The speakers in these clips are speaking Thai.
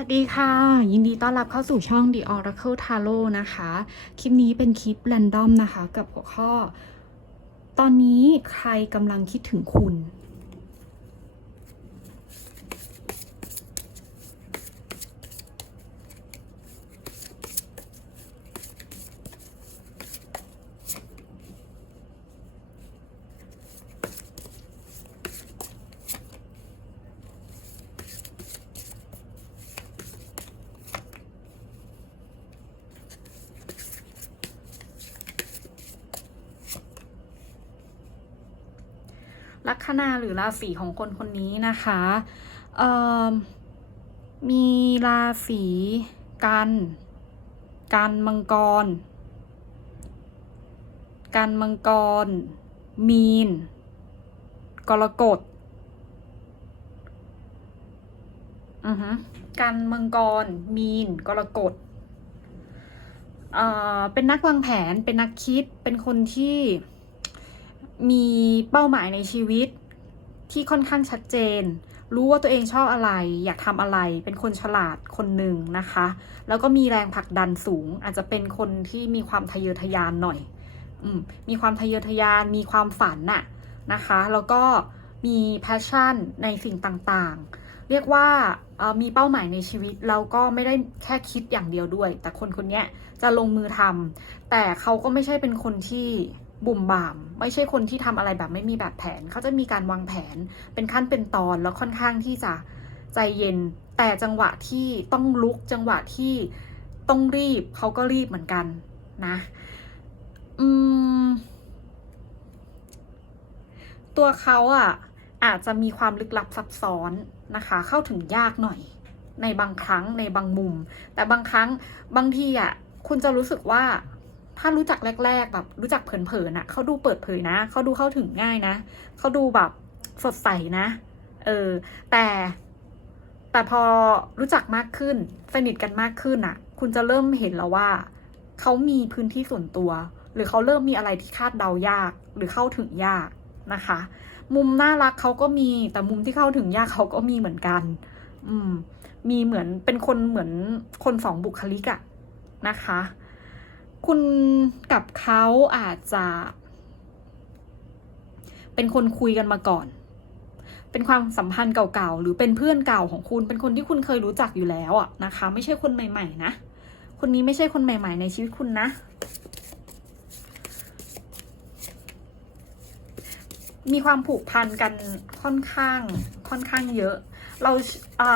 วัสดีค่ะ ยินดีต้อนรับเข้าสู่ช่อง The Oracle Tarot นะคะ คลิปนี้เป็นคลิปแรนดอมนะคะ กับหัวข้อ ตอนนี้ใครกำลังคิดถึงคุณ ลัคนาหรือราศีของคนคนนี้นะคะมีราศีกันกันมังกรกันมังกร มีน กรกฎอือฮึกันมังกร มีน กรกฎเอ่อเป็นนักวางแผนเป็นนักคิดเป็นคนที่มีเป้าหมายในชีวิต ที่ค่อนข้างชัดเจน รู้ว่าตัวเองชอบอะไร อยากทำอะไร เป็นคนฉลาดคนหนึ่งนะคะ แล้วก็มีแรงผลักดันสูง อาจจะเป็นคนที่มีความทะเยอทะยานหน่อยอืมมีความทะเยอทะยาน มีความฝันน่ะนะคะ แล้วก็มี passion ในสิ่งต่างๆ เรียกว่ามีเป้าหมายในชีวิตแล้วก็ไม่ได้แค่คิดอย่างเดียวด้วย แต่คนคนนี้จะลงมือทำแต่เขาก็ไม่ใช่เป็นคนที่ บุ่มบ่าม ไม่ใช่คนที่ทำอะไรแบบไม่มีแบบแผน เขาจะมีการวางแผนเป็นขั้นเป็นตอนแล้วค่อนข้างที่จะใจเย็น แต่จังหวะที่ต้องลุกจังหวะที่ต้องรีบเขาก็รีบเหมือนกันนะ อืม ตัวเขาอะ อาจจะมีความลึกลับซับซ้อนนะคะ เข้าถึงยากหน่อยในบางครั้งในบางมุม แต่บางครั้งบางทีอะ คุณจะรู้สึกว่า ถ้ารู้จักแรก ๆ แบบ รู้จักเผินๆน่ะเขาดูเปิดเผยนะเขาดูเข้าถึงง่ายนะเขาดูแบบสดใสนะ เออ แต่แต่พอรู้จักมากขึ้น สนิทกันมากขึ้นอะคุณจะเริ่มเห็นแล้วว่าเขามีพื้นที่ส่วนตัว หรือเขาเริ่มมีอะไรที่คาดเดายาก หรือเข้าถึงยากนะคะ มุมน่ารักเขาก็มีแต่มุมที่เข้าถึงยากเขาก็มีเหมือนกัน อืม มีเหมือนเป็นคนเหมือนคนสองบุคลิกอะนะคะ คุณกับเขาอาจจะ เป็นคนคุยกันมาก่อน เป็นความสัมพันธ์เก่าๆ หรือเป็นเพื่อนเก่าของคุณ เป็นคนที่คุณเคยรู้จักอยู่แล้วอะนะคะ ไม่ใช่คนใหม่ ๆ นะ คนนี้ไม่ใช่คนใหม่ ๆ ในชีวิตคุณนะ มีความผูกพันกันค่อนข้าง ค่อนข้างเยอะ เรา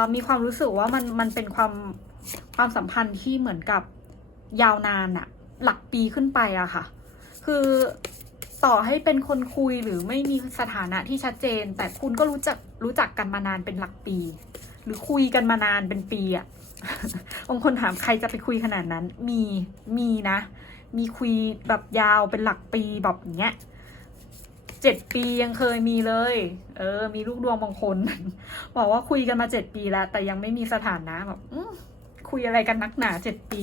ามีความรู้สึกว่ามัน มันเป็นความความสัมพันธ์ที่เหมือนกับยาวนานอะ หลักปีขึ้นไปอะค่ะ คือต่อให้เป็นคนคุยหรือไม่มีสถานะที่ชัดเจน แต่คุณก็รู้จักรู้จักกันมานานเป็นหลักปี หรือคุยกันมานานเป็นปีอะบางคนถามใครจะไปคุยขนาดนั้น มีมีนะ มีคุยแบบยาวเป็นหลักปีแบบเงี้ยเจ็ดปียังเคยมีเลย เออ มีลูกดวงบางคน บอกว่าคุยกันมาเจ็ดปีแล้ว แต่ยังไม่มีสถานะแบบคุยอะไรกันนักหนาเจ็ดปี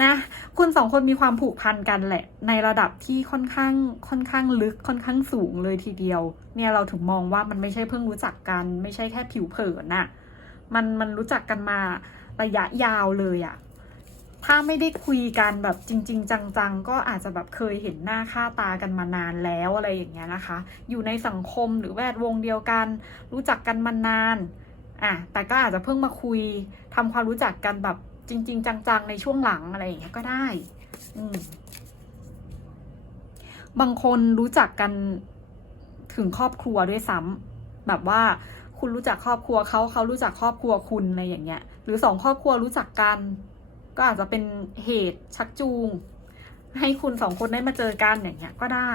นะ คุณสองคนมีความผูกพันกันแหละ ในระดับที่ค่อนข้างค่อนข้างลึกค่อนข้างสูงเลยทีเดียว เนี่ยเราถึงมองว่ามันไม่ใช่เพิ่งรู้จักกัน ไม่ใช่แค่ผิวเผินน่ะมันมันรู้จักกันมาระยะยาวเลยอะถ้าไม่ได้คุยกันแบบจริง ๆ จังๆ ก็อาจจะแบบเคยเห็นหน้าค่าตากันมานานแล้วอะไรอย่างเงี้ยนะคะ อยู่ในสังคมหรือแวดวงเดียวกัน รู้จักกันมานานอะแต่ก็อาจจะเพิ่งมาคุยทำความรู้จักกันแบบ จริง ๆ จัง ๆ ในช่วงหลังอะไรอย่างเงี้ยก็ได้บางคนรู้จักกันถึงครอบครัวด้วยซ้ำแบบว่าคุณรู้จักครอบครัวเขาเขารู้จักครอบครัวคุณอะไรอย่างเงี้ย หรือสองครอบครัวรู้จักกัน ก็อาจจะเป็นเหตุชักจูง ให้คุณสองคนได้มาเจอกันอย่างเงี้ยก็ได้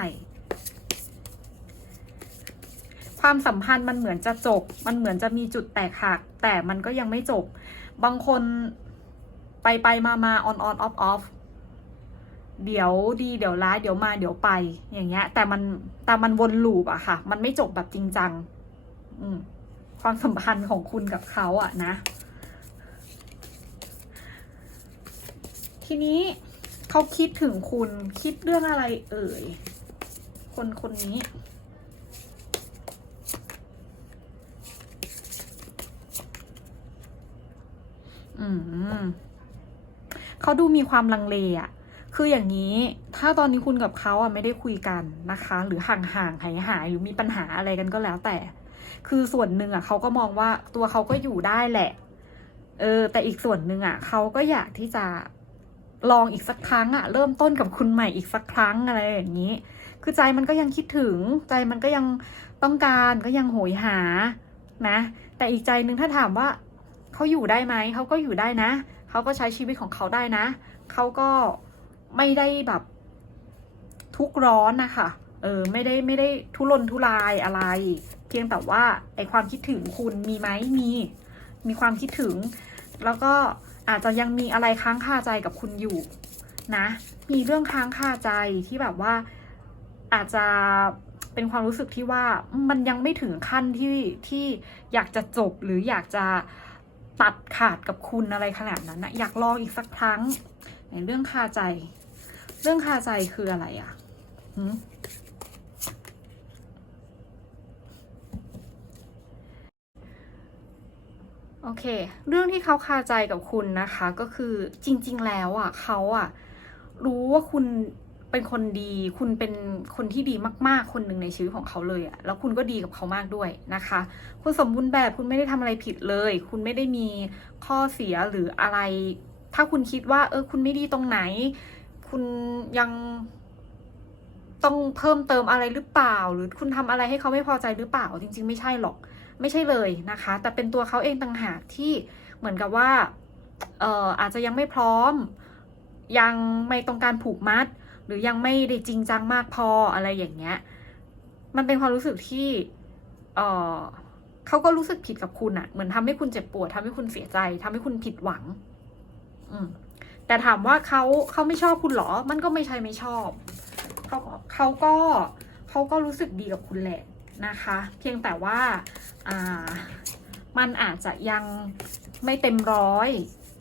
ความสัมพันธ์มันเหมือนจะจบ มันเหมือนจะมีจุดแตกหัก แต่มันก็ยังไม่จบ บางคน ไปไปมามา on on off off เดี๋ยวดีเดี๋ยวร้ายเดี๋ยวมาเดี๋ยวไป อย่างเงี้ย แต่มันแต่มันวนลูปอะค่ะ มันไม่จบแบบจริงจัง อืมความสัมพันธ์ของคุณกับเขาอะนะ ทีนี้เขาคิดถึงคุณคิดเรื่องอะไรเอ่ย คนคนนี้ อืม เขาดูมีความลังเลอะคืออย่างนี้ถ้าตอนนี้คุณกับเขาอะไม่ได้คุยกันนะคะ หรือห่างห่างหายหายหรือมีปัญหาอะไรกันก็แล้วแต่ คือส่วนหนึ่งอะเขาก็มองว่าตัวเขาก็อยู่ได้แหละ เออ แต่อีกส่วนหนึ่งอะเขาก็อยากที่จะลองอีกสักครั้งอะ เริ่มต้นกับคุณใหม่อีกสักครั้งอะไรอย่างนี้ คือใจมันก็ยังคิดถึง ใจมันก็ยังต้องการก็ยังโหยหานะ แต่อีกใจหนึ่งถ้าถามว่าเขาอยู่ได้ไหมเขาก็อยู่ได้นะ เขาก็ใช้ชีวิตของเขาได้นะ เขาก็ไม่ได้แบบทุกข์ร้อนนะคะ เออไม่ได้ไม่ได้ทุรนทุรายอะไร เพียงแต่ว่าไอความคิดถึงคุณมีไหมมี มีความคิดถึง แล้วก็อาจจะยังมีอะไรค้างคาใจกับคุณอยู่นะ มีเรื่องค้างคาใจที่แบบว่าอาจจะเป็นความรู้สึกที่ว่ามันยังไม่ถึงขั้นที่ที่อยากจะจบหรืออยากจะ ตัดขาดกับคุณอะไรขนาดนั้นนะอยากลองอีกสักครั้งในเรื่องคาใจ เรื่องคาใจคืออะไรอะ่ะโอเค เรื่องที่เขาคาใจกับคุณนะคะ ก็คือจริง ๆ แล้วอะเขาอะ รู้ว่าคุณ เป็นคนดี คุณเป็นคนที่ดีมาก ๆ คนหนึ่งในชีวิตของเขาเลยอะแล้วคุณก็ดีกับเขามากด้วยนะคะ คุณสมบูรณ์แบบคุณไม่ได้ทำอะไรผิดเลย คุณไม่ได้มีข้อเสียหรืออะไร ถ้าคุณคิดว่า เออ คุณไม่ดีตรงไหน คุณยังต้องเพิ่มเติมอะไรหรือเปล่า หรือคุณทำอะไรให้เขาไม่พอใจหรือเปล่า จริง ๆ ไม่ใช่หรอก ไม่ใช่เลยนะคะ แต่เป็นตัวเขาเองต่างหากที่เหมือนกับว่า เอ่ออาจจะยังไม่พร้อม ยังไม่ต้องการผูกมัด หรือยังไม่ได้จริงจังมากพออะไรอย่างเงี้ย มันเป็นความรู้สึกที่เออเขาก็รู้สึกผิดกับคุณอะเหมือนทำให้คุณเจ็บปวดทำให้คุณเสียใจทำให้คุณผิดหวัง อืมแต่ถามว่าเขาเขาไม่ชอบคุณเหรอ มันก็ไม่ใช่ไม่ชอบเขาเขาก็เขาก็รู้สึกดีกับคุณแหละนะคะ เพียงแต่ว่าอ่ามันอาจจะยังไม่เต็มร้อย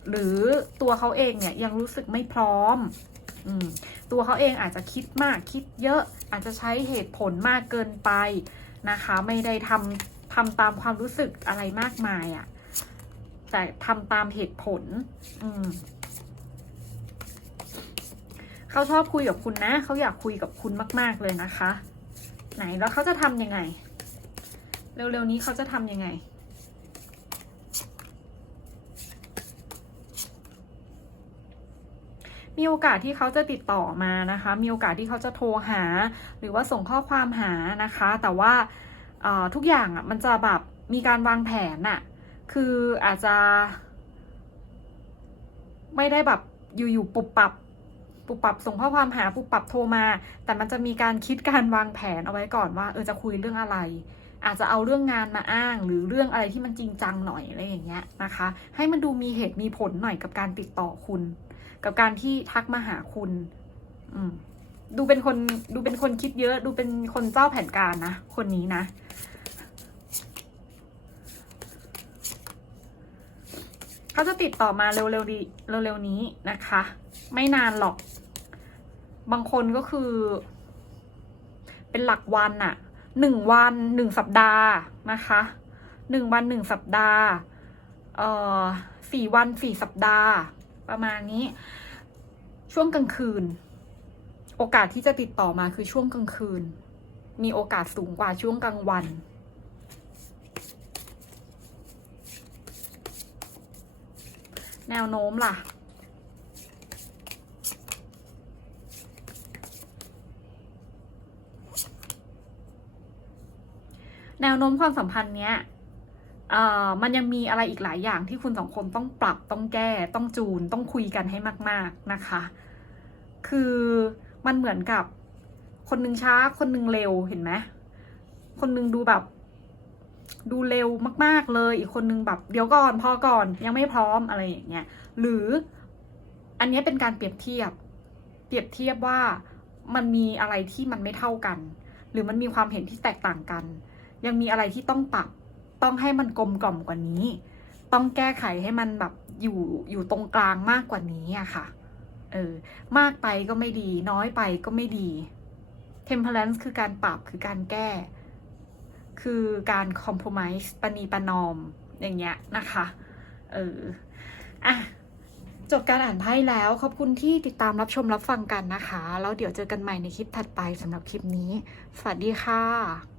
หรือตัวเขาเองเนี่ยยังรู้สึกไม่พร้อม ตัวเขาเองอาจจะคิดมากคิดเยอะอาจจะใช้เหตุผลมากเกินไปนะคะ ไม่ได้ทำทำตามความรู้สึกอะไรมากมายอะ่ะแต่ทำตามเหตุผล อืมเขาชอบคุยกับคุณนะ เขาอยากคุยกับคุณมาก ๆ เลยนะคะ ไหนแล้วเขาจะทำยังไง เร็ว ๆ นี้เขาจะทำยังไง มีโอกาสที่เขาจะติดต่อมานะคะ มีโอกาสที่เขาจะโทรหา หรือว่าส่งข้อความหานะคะ แต่ว่าทุกอย่างอะมันจะแบบมีการวางแผนน่ะ คืออาจจะ ไม่ได้แบบอยู่ๆปุบปับปุบปับส่งข้อความหาปุบปับโทรมา แต่มันจะมีการคิดการวางแผนเอาไว้ก่อนว่าเออจะคุยเรื่องอะไร อาจจะเอาเรื่องงานมาอ้าง หรือเรื่องอะไรที่มันจริงจังหน่อยอะไรอย่างเงี้ยนะคะ ให้มันดูมีเหตุมีผลหน่อยกับการติดต่อคุณ กับการที่ทักมาหาคุณดูเป็นคนดูเป็นคนคิดเยอะ ดูเป็นคนเจ้าแผนการนะ คนนี้นะเขาจะติดต่อมาเร็วๆดีเร็วๆนี้นะคะ ไม่นานหรอก บางคนก็คือ เป็นหลักวันอะ หนึ่งวันหนึ่งสัปดาห์นะคะหนึ่งวันหนึ่งสัปดาห์เอ่อสี่วันสี่สัปดาห์ ประมาณนี้ ช่วงกลางคืน โอกาสที่จะติดต่อมาคือช่วงกลางคืน มีโอกาสสูงกว่าช่วงกลางวันแนวโน้มล่ะ แนวโน้มความสัมพันธ์เนี้ยเอ่อมันยังมีอะไรอีกหลายอย่างที่คุณสองคนต้องปรับต้องแก้ ต้องจูนต้องคุยกันให้มาก ๆนะคะ คือมันเหมือนกับคนหนึ่งช้าคนหนึ่งเร็วเห็นไหมคนหนึ่งดูแบบ ดูเร็วมาก ๆเลย อีกคนนึงแบบเดี๋ยวก่อนพอก่อนยังไม่พร้อมอะไรอย่างเงี้ยหรืออันนี้เป็นการเปรียบเทียบ เปรียบเทียบว่ามันมีอะไรที่มันไม่เท่ากัน หรือมันมีความเห็นที่แตกต่างกัน ยังมีอะไรที่ต้องปรับ ต้องให้มันกลมกล่อมกว่านี้ ต้องแก้ไขให้มันแบบอยู่อยู่ตรงกลางมากกว่านี้อะค่ะ เออ มากไปก็ไม่ดี น้อยไปก็ไม่ดี temperance คือการปรับคือการแก้ คือการ compromise ปณีประนอม อย่างเงี้ยนะคะ เออ อะ จบการอ่านไพ่แล้ว ขอบคุณที่ติดตามรับชมรับฟังกันนะคะ แล้วเดี๋ยวเจอกันใหม่ในคลิปถัดไปสำหรับคลิปนี้ สวัสดีค่ะ